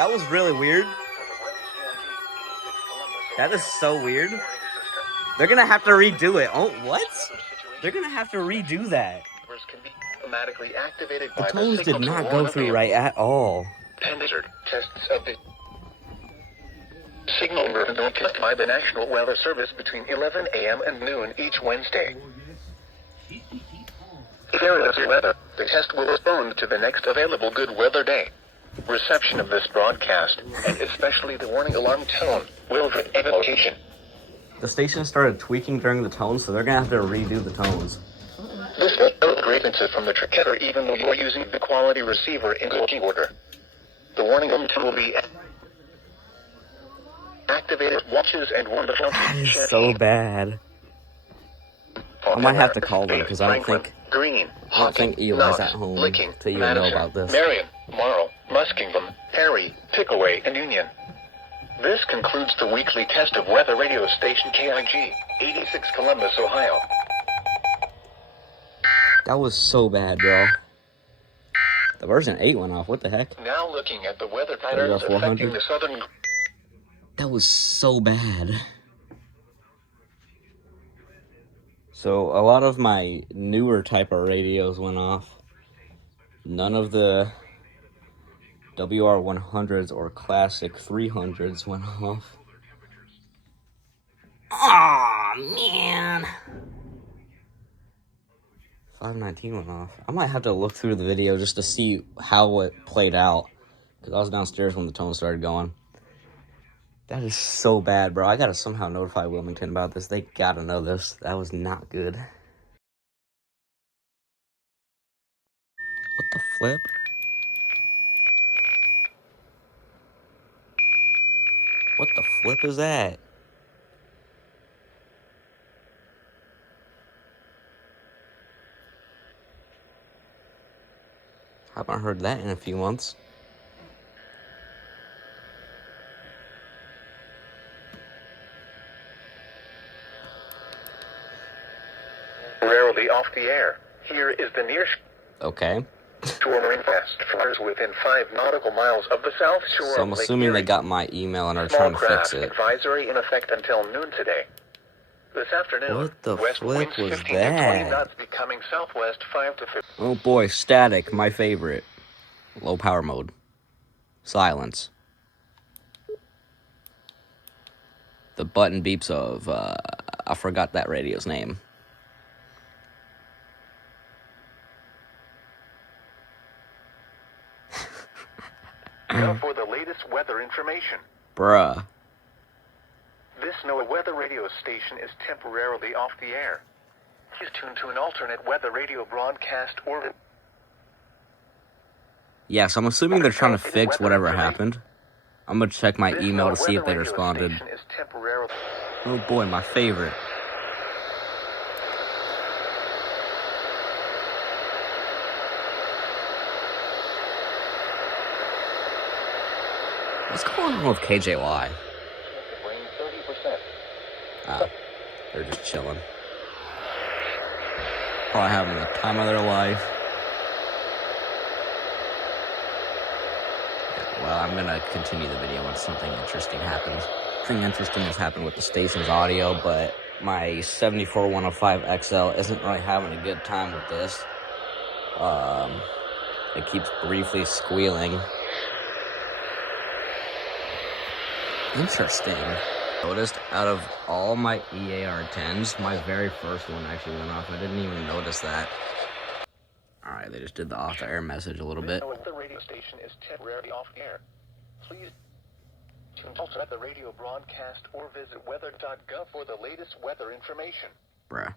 That was really weird. That is so weird. They're gonna have to redo it. Oh, what? They're gonna have to redo that. The tones did not go through right at all. Tests of the signal were noticed by the National Weather Service between 11 a.m. and noon each Wednesday. If there is weather, the test will respond to the next available good weather day. Reception of this broadcast, and especially the warning alarm tone, will vary by location. The station started tweaking during the tones, so they're gonna have to redo the tones. This will no grievances from the tracker even though you're using the quality receiver in working order. The warning alarm tone will be activated watches and warn the phone. That is so bad. I might have to call them because I don't think Eli's at home to even know about this. Marion, Marl, Muskingum, Perry, Pickaway, and Union. This concludes the weekly test of weather radio station KIG, 86 Columbus, Ohio. That was so bad, bro. The version 8 went off. What the heck? Now looking at the weather patterns affecting the southern... That was so bad. So a lot of my newer type of radios went off. None of the WR100s or classic 300s went off. Aw, man. 519 went off. I might have to look through the video just to see how it played out. Because I was downstairs when the tone started going. That is so bad, bro. I gotta somehow notify Wilmington about this. They gotta know this. That was not good. What the flip? What the flip is that? I haven't heard that in a few months. Rarely off the air. Here is the near Okay. shore marine fast fires within 5 nautical miles of the south shore. So I'm assuming they got my email and are trying to fix it. Advisory in effect until noon today. This afternoon, What the west flip winds was 15 to 20 that? knots becoming southwest 5 to 15. Oh boy, static, my favorite. Low power mode. Silence. The button beeps of, I forgot that radio's name. Now for the latest weather information. Bruh. This NOAA weather radio station is temporarily off the air. Please tune to an alternate weather radio broadcast or... Yes, I'm assuming they're trying to fix whatever happened. I'm gonna check my email to see if they responded. Oh boy, my favorite. What's going on with KJY? They're just chilling. Probably having the time of their life. Yeah, well, I'm gonna continue the video once something interesting happens. Something interesting has happened with the station's audio, but my 74105 XL isn't really having a good time with this. It keeps briefly squealing. Interesting. Noticed out of all my EAR10s, my very first one actually went off. I didn't even notice that. Alright, they just did the off-the-air message a little bit. The radio station is temporarily off the air. Please tune to the radio broadcast or visit weather.gov for the latest weather information. Bruh.